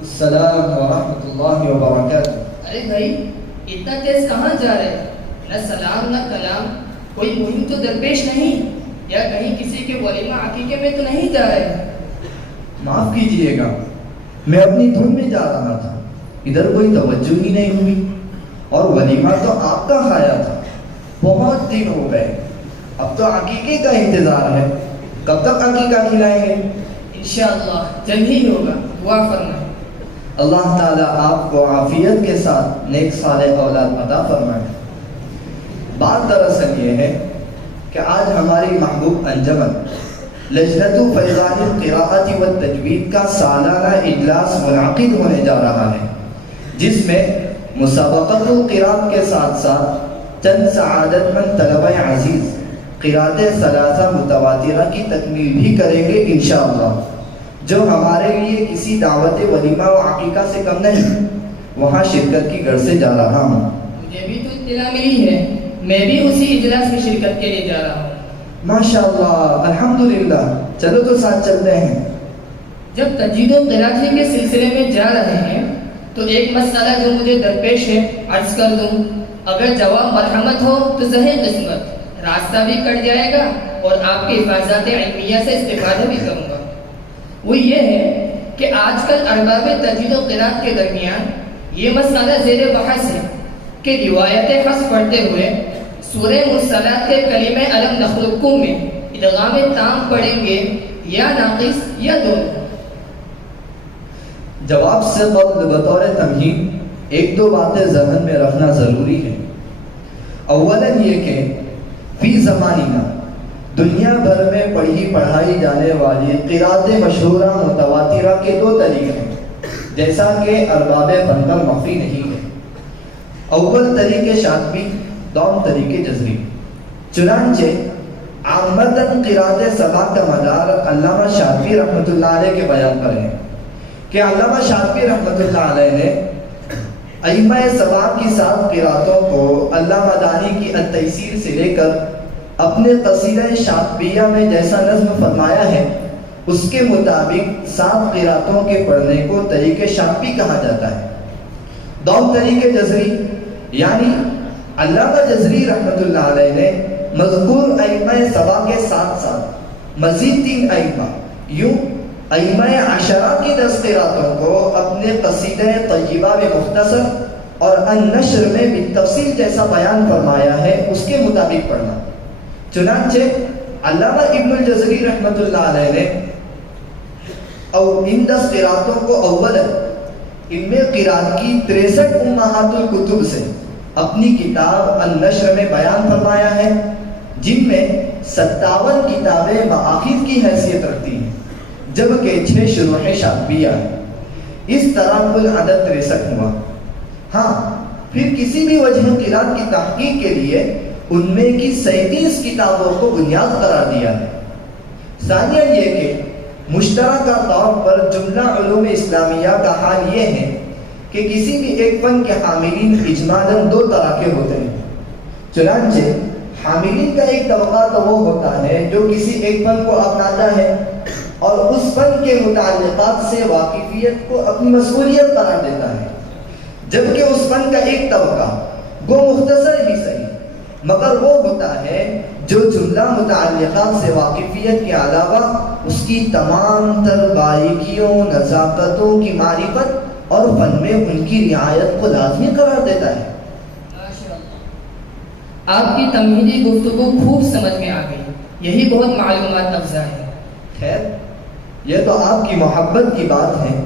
السلام ورحمۃ اللہ وبرکاتہ۔ ارے بھائی اتنا تیز کہاں جا رہے؟ نہ سلام نہ کلام، کوئی مہم تو درپیش نہیں؟ یا کہیں کسی کے ولیمہ عقیقے میں تو نہیں جا رہے؟ معاف کیجئے گا، میں اپنی دھن میں جا رہا تھا، ادھر کوئی توجہ ہی نہیں ہوئی، اور ولیمہ تو آپ کا کھایا تھا، بہت دن ہو گئے، اب تو عقیقے کا انتظار ہے، کب تک عقیقہ کھلائیں گے؟ انشاءاللہ جلد ہی ہوگا، دعا فرمائیں۔ اللہ تعالیٰ آپ کو عافیت کے ساتھ نیک صالح اولاد عطا فرمائے۔ بات دراصل یہ ہے کہ آج ہماری محبوب انجمن لجنۃ فیضان القراءۃ والتجوید کا سالانہ اجلاس منعقد ہونے جا رہا ہے، جس میں مسابقۃ القراءۃ کے ساتھ ساتھ چند سعادت مند طلبہ عزیز قراءت ثلاثہ متواترہ کی تکمیل بھی کریں گے انشاءاللہ، جو ہمارے لیے کسی دعوت ولیمہ و عقیقہ سے کم نہیں۔ وہاں شرکت کی غرض سے جا رہا ہوں۔ مجھے بھی تو اطلاع ملی ہے، میں بھی اسی اجلاس میں شرکت کے لیے جا رہا ہوں۔ ماشاءاللہ، الحمدللہ، چلو تو ساتھ چلتے ہیں۔ جب تجوید و قراءت کے سلسلے میں جا رہے ہیں تو ایک مسئلہ جو مجھے درپیش ہے عرض کر دوں، اگر جواب مرحمت ہو تو زہر قسمت، راستہ بھی کٹ جائے گا اور آپ کی حفاظت علمیہ سے استفادہ بھی کروں گا۔ وہ یہ ہے کہ آج کل ارباب تجوید و قراءت کے درمیان یہ مسئلہ زیر بحث ہے کہ روایت حفظ پڑھتے ہوئے سورہ مرسلات کے کلمہ الم نخلقکم میں ادغام تام پڑھیں گے یا ناقص یا دونوں؟ جواب سے قبل بطور تمہید ایک دو باتیں ذہن میں رکھنا ضروری ہے۔ اولاً یہ کہ فی زمانہ دنیا بھر میں پڑھی پڑھائی جانے والی قراءت مشہورہ متواترہ کے دو طریقے ہیں، جیسا کہ ارباب فن پر مخفی نہیں ہے۔ اول طریقے شاطبی، دوم طریقے جزری۔ چنانچہ عامتاً قراءت سبع کا مدار علامہ شاطبی رحمۃ اللہ علیہ کے بیان پر ہے کہ علامہ شاطبی رحمۃ اللہ علیہ نے ائمہ سبع کی 7 قراءتوں کو علامہ دانی کی التیسیر سے لے کر اپنے قصیدہ شاطبیہ میں جیسا نظم فرمایا ہے اس کے مطابق 7 قراءتوں کے پڑھنے کو طریقے شاطبی کہا جاتا ہے۔ دوم طریقے جزری، یعنی علامہ جزری رحمۃ اللہ علیہ نے مذکور ائمہ سبع کے ساتھ ساتھ مزید 3 ائمہ یوں ائمہ عشرہ کی 10 قراءتوں کو اپنے قصیدہ طیبہ میں مختصر اور النشر میں بالتفصیل جیسا بیان فرمایا ہے اس کے مطابق پڑھنا۔ چنانچہ علامہ ابن الجزری رحمۃ اللہ علیہ نے ان 10 قراءتوں کو اولا ان میں قراءت کی 63 امہات الکتب سے اپنی کتاب النشر میں بیان فرمایا ہے، جن میں 57 کتابیں مآخذ کی حیثیت رکھتی ہیں، جبکہ 6 شروح شاطبیہ ہیں۔ اس طرح کل عدد 63 ہوا۔ ہاں، پھر کسی بھی وجہ قراءت کی تحقیق کے لیے ان میں کی 37 کتابوں کو بنیاد قرار دیا ہے۔ ثانیہ یہ کہ مشترکہ طور پر جملہ علوم اسلامیہ کا حال یہ ہے کہ کسی بھی ایک فن کے حاملین اجمالاً 2 طرح کے ہوتے ہیں۔ چنانچہ حاملین کا ایک طبقہ تو وہ ہوتا ہے جو کسی ایک فن کو اپناتا ہے اور اس فن کے متعلقات سے واقفیت کو اپنی مسئولیت قرار دیتا ہے، جبکہ اس فن کا ایک طبقہ وہ مختصر ہی صحیح مگر وہ ہوتا ہے جو جملہ متعلقات سے واقفیت کے علاوہ اس کی تمام تر باریکیوں، نزاکتوں کی معرفت اور فن میں ان کی رعایت کو لازمی قرار دیتا ہے۔ آپ کی تمہیدی گفتگو خوب سمجھ میں آ گئی، یہی بہت معلومات افزا ہے۔ خیر، یہ تو آپ کی محبت کی بات ہے،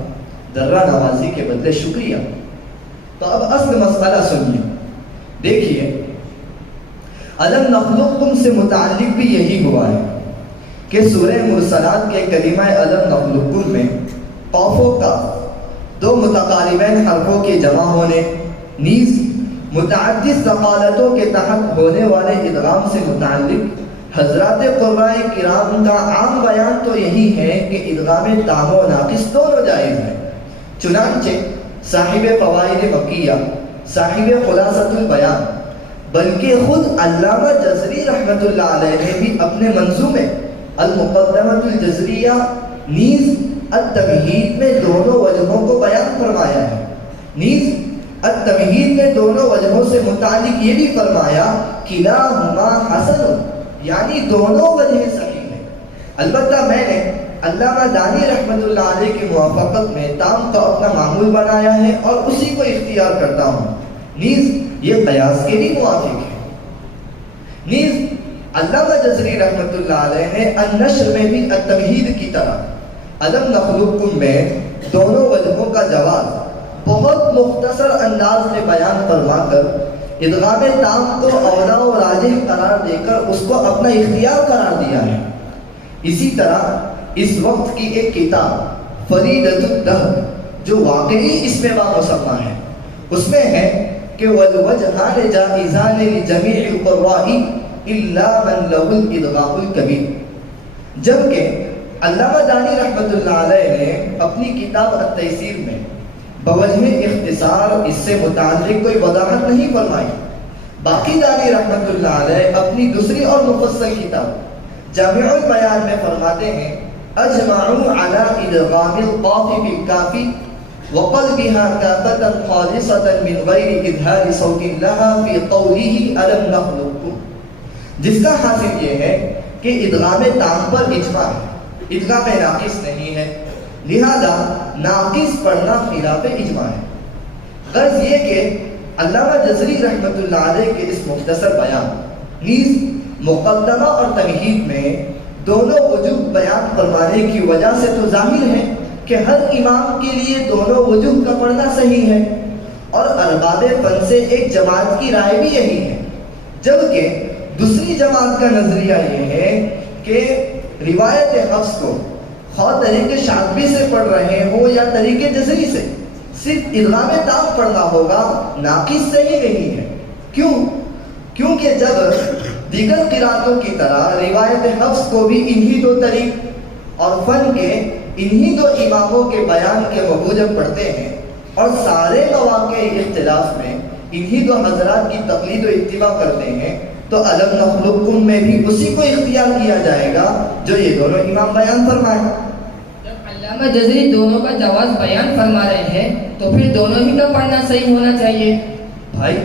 ذرہ نوازی کے بدلے شکریہ۔ تو اب اصل مسئلہ سنیے۔ دیکھیے، الم نخلقکم سے متعلق بھی یہی ہوا ہے کہ سورہ مرسلات کے کلمہ الم نخلقکم میں قاف و کاف 2 متقاربین حرفوں کے جمع ہونے نیز متعدد ثقالتوں کے تحت ہونے والے ادغام سے متعلق حضرات قراء کرام کا عام بیان تو یہی ہے کہ ادغام تام و ناقص دونوں جائز ہیں۔ چنانچہ صاحب فوائد مکیہ، صاحب خلاصۃ البیان، بلکہ خود علامہ جزری رحمۃ اللہ علیہ نے بھی اپنے منظومے المقدمۃ الجزریہ نیز التمہید میں دونوں وجہوں کو بیان التمہید میں دونوں وجہوں سے متعلق یہ بھی فرمایا کلاہما حسن، یعنی دونوں وجہیں صحیح ہیں۔ البتہ میں نے علامہ دانی رحمۃ اللہ علیہ کی موافقت میں تام کو اپنا معمول بنایا ہے اور اسی کو اختیار کرتا ہوں، نیز یہ قیاس کے بھی موافق ہے۔ نیز علامہ جزری رحمۃ اللہ علیہ نے النشر میں بھی التمہید کی طرح الم نخلقکم میں دونوں وجہوں کا جواز بہت مختصر انداز میں بیان فرما کر ادغام تام کو اولا و راجح قرار دے کر اس کو اپنا اختیار قرار دیا ہے۔ اسی طرح اس وقت کی ایک کتاب فریدۃ الدہر جو واقعی اس میں بامسمہ ہے، اس میں ہے کہ والوجہان جائزان لجمیع القراء الا من له الادغام الکبیر، جبکہ علامہ دانی رحمۃ اللہ علیہ نے اپنی کتاب التیسیر میں بوجہ اختصار اس سے متعلق کوئی وضاحت نہیں فرمائی۔ باقی دانی رحمۃ اللہ علیہ اپنی دوسری اور مفصل کتاب جامع البیان میں فرماتے ہیں اجمعوا على ادغام القاف بالکاف وقلبها كافة خالصة من غير اظهار صوت لها في قوله الم نخلقكم، جس کا حاصل یہ ہے کہ ادغام تام پر اجماع ہے، ادغام ناقص نہیں ہے، لہذا ناقص پڑھنا خلاف اجماع ہے۔ غرض یہ کہ علامہ جزری رحمۃ اللہ علیہ کے اس مختصر بیان نیز مقدمہ اور تمہید میں دونوں وجوہ بیان فرمانے کی وجہ سے تو ظاہر ہے کہ ہر امام کے لیے دونوں وجوہ کا پڑھنا صحیح ہے، اور ارباب فن سے ایک جماعت کی رائے بھی یہی ہے، جبکہ دوسری جماعت کا نظریہ یہ ہے کہ روایت حفص کو خواہ طریقے شاطبی سے پڑھ رہے ہو یا طریقے جزری سے صرف ادغام تام پڑھنا ہوگا، ناقص صحیح نہیں ہے۔ کیونکہ جب دیگر قراتوں کی طرح روایت حفص کو بھی انہی دو طریق اور فن کے انہی دو اماموں کے بیان کے موجب پڑھتے ہیں، اور سارے مواقع اختلاف میں انہی دو حضرات کی تقلید و اتباع کرتے ہیں، تو الم نخلقکم میں بھی اسی کو اختیار کیا جائے گا جو یہ دونوں امام بیان فرمائیں۔ جب علامہ جزری دونوں کا جواز بیان فرما رہے ہیں تو پھر دونوں ہی کا پڑھنا صحیح ہونا چاہیے۔ بھائی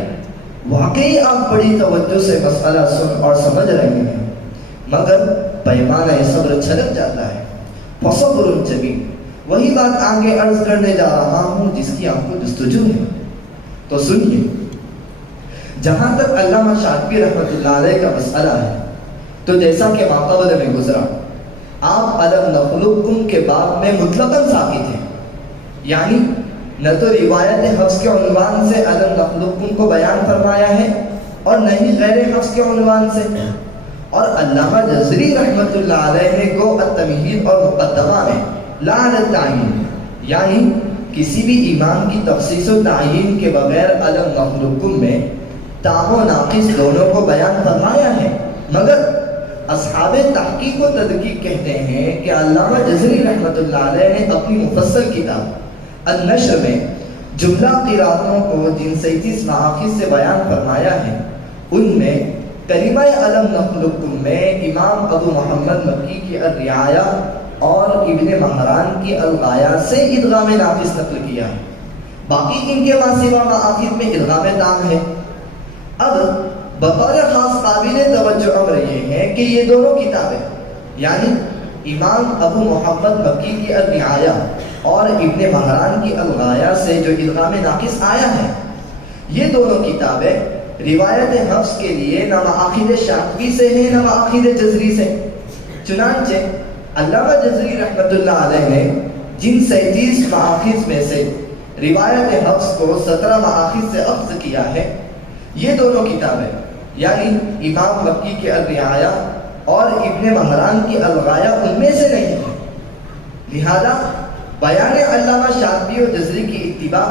واقعی آپ بڑی توجہ سے مسئلہ سن اور سمجھ رہے ہیں، مگر پیمانہ صبر چھلک جاتا ہے۔ فصبر جمیل، وہی بات آگے عرض کرنے جا رہا ہوں جس کی آپ کو جستجو ہے، تو سنیے۔ جہاں تک علامہ شاطبی رحمۃ اللہ علیہ کا مسئلہ ہے تو جیسا کہ ماقبل میں گزرا، آپ الم نخلقکم کے باب میں مطلقاً ثابت ہیں، یعنی نہ تو روایت حفص کے عنوان سے الم نخلقکم کو بیان فرمایا ہے اور نہ ہی غیر حفص کے عنوان سے، اور علامہ جزری رحمۃ اللہ علیہ نے گو التمہید اور مقدمہ میں لا علی التعیین، یعنی کسی بھی امام کی تخصیص و تعیین کے بغیر الم نخلقکم میں تام و ناقص دونوں کو بیان فرمایا ہے، مگر اصحاب تحقیق و تدقیق کہتے ہیں کہ علامہ جزری رحمۃ اللہ علیہ نے اپنی مفصل کتاب النشر میں جملہ قراتوں کو جن 37 مآخذ سے بیان فرمایا ہے، ان میں کلمہ الم نخلقکم میں امام ابو محمد مکی کی الرعایہ اور ابن مہران کی الغایہ سے ادغام ناقص نقل کیا ہے، باقی ان کے ماسوا مآخذ میں ادغام تام ہے۔ اب بطور خاص قابل توجہ امر یہ ہے کہ یہ دونوں کتابیں، یعنی امام ابو محمد مکی کی الرعایہ اور ابن مہران کی الغایہ سے جو ادغام ناقص آیا ہے، یہ دونوں کتابیں روایت حفص کے لیے نہ مآخذ شاطبی سے ہیں نہ مآخذ جزری سے۔ چنانچہ علامہ جزری رحمۃ اللہ علیہ نے جن 37 مآخذ میں سے روایت حفص کو 17 مآخذ سے اخذ کیا ہے، یہ دونوں کتابیں یعنی امام مکی کی الرعایہ اور ابن مہران کی الغایہ ان میں سے نہیں ہے، لہذا بیان علامہ شاطبی و جزری کی اتباع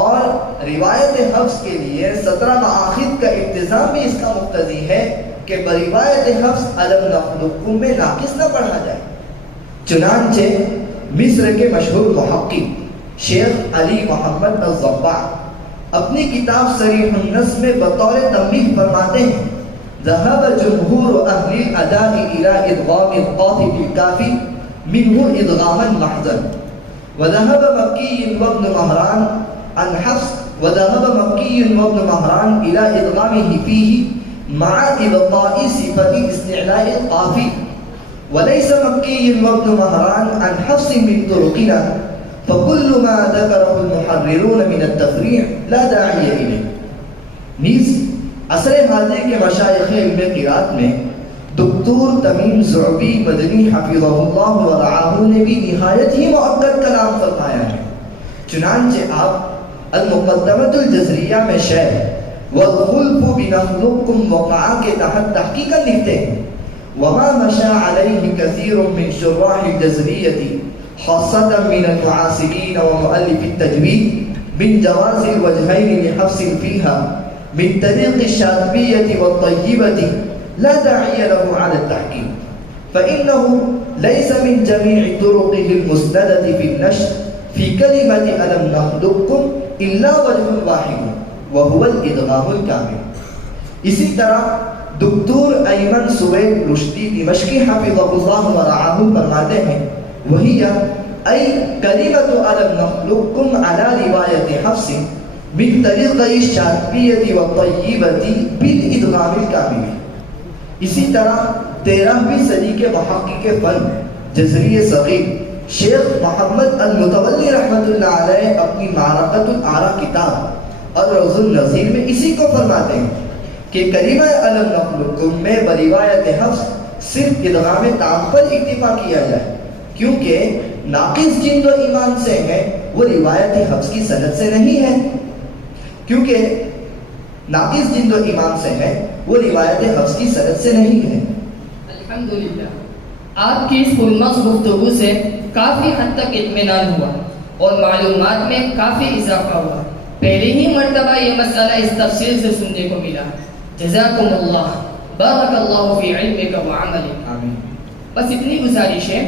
اور روایت حفص کے لیے 17 مآخذ کا التزام بھی اس کا مقتضی ہے کہ بروایت حفص الم نخلقکم میں ناقص نہ پڑھا جائے۔ چنانچہ مصر کے مشہور محقق شیخ علی محمد الضباع اپنی کتاب صریح النص میں بطور تنبیہ فرماتے ہیں ذهب جمهور اهل الاداء الى ادغام القاف بالكاف منه ادغاما محضا وذهب مكي وابن مهران عن حفص وذهب مكي وابن مهران إلى إدغامه فيه مع إبقاء صفة استعلاء القاف، وليس مكي وابن مهران عن حفص من طرقنا، فكل ما ذكره المحررون من التفريع لا داعي إليه. نیز عصر حاضر کے مشائخ علم قرات میں دکتور تمیم زعبی مدنی حفظہ اللہ ورعاہ نے بھی نہایت ہی معقد کلام فرمایا ہے. چنانچہ آپ المقدمۃ الجزریہ میں شعر والخلف بنخلقكم وقع کے تحت تحقیقا لکھتے ہیں وما مشى عليه كثير من شراح الجزرية خاصة من المعاصرين ومؤلف التجويد من جواز الوجهين لحفص فيها من طريق الشاطبية والطيبة لا داعي له على التحقيق، فإنه ليس من جميع طرقه المسندة في النشر في كلمة ألم نخلقكم إلا وجه واحد وهو الإدغام الكامل. اسی طرح دکتور ایمن سویب رشدی دمشقی حفظہ اللہ ورعاہ فرماتے ہیں وہی ای کلمۃ ألم نخلقكم على روایت حفص من طریق الشاطبیۃ والطیبۃ بالإدغام الكامل. اسی طرح 13ویں صدی کے محقق فن جزری صغیر شیخ محمد المتولی رحمۃ اللہ علیہ اپنی معرکۃ الآراء کتاب اور روض النظیر میں اسی کو فرماتے ہیں کہ کلمہ ألم نخلقكم میں بروایت حفص صرف ادغام تام پر اکتفا کیا جائے، کیونکہ ناقص جن دو ایمان سے ہیں وہ روایت حفص کی سند سے نہیں ہے، کیونکہ ناقص جن دو ایمان سے ہیں وہ روایت حفص کی سند سے نہیں ہے. الحمدللہ آپ کی اس پرمغز گفتگو سے کافی حد تک اطمینان ہوا اور معلومات میں کافی اضافہ ہوا. پہلی ہی مرتبہ یہ مسئلہ اس تفصیل سے سننے کو ملا. جزاکم اللہ، بارک اللہ فی علمک و عملک. آمین. بس اتنی گزارش ہے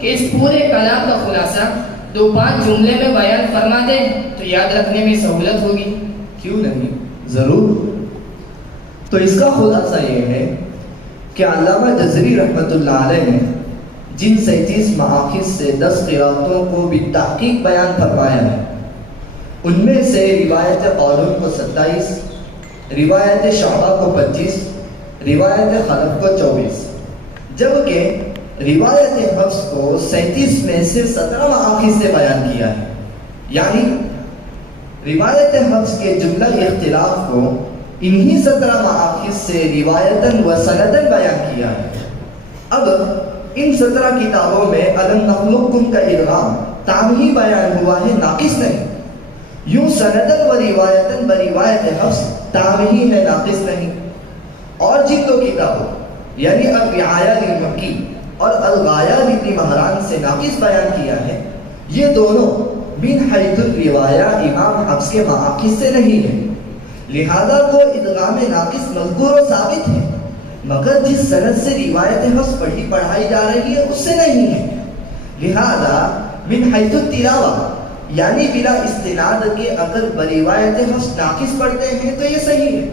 کہ اس پورے کلام کا خلاصہ 2-5 جملے میں بیان فرما دیں تو یاد رکھنے میں سہولت ہوگی. کیوں نہیں، ضرور. تو اس کا خلاصہ یہ ہے کہ علامہ جزری رحمۃ اللہ علیہ نے جن 37 مآخذ سے 10 قراتوں کو بالتحقیق بیان فرمایا ہے ان میں سے روایت قولون کو 27، روایت شعبہ کو 25، روایت خلف کو 24، جبکہ روایت حفص کو 37 میں سے 17 مآخذ سے بیان کیا ہے. یعنی روایت حفص کے جملہ اختلاف کو انہی 17 مآخذ سے روایتاً و سنداً بیان کیا ہے. اب ان 17 کتابوں میں ألم نخلقكم کا ادغام تام ہی بیان ہوا ہے، ناقص نہیں. یوں سنداً و روایتاً بروایت حفص تام ہی ہے، ناقص نہیں. اور جن دو کتابوں یعنی الرعایا للمکی اور الغایا لابن مہران سے ناقص بیان کیا ہے، یہ دونوں من حیث الروایا امام حفص کے مآخذ سے نہیں ہے. لہذا کو ادغام ناقص مذکور و ثابت ہے، مگر جس سند سے روایت حفص پڑھائی جا رہی ہے اس سے نہیں ہے. لہذا من حیث التلاوہ یعنی بلا استناد کے اگر بروایت حفص ناقص پڑھتے ہیں تو یہ صحیح ہے،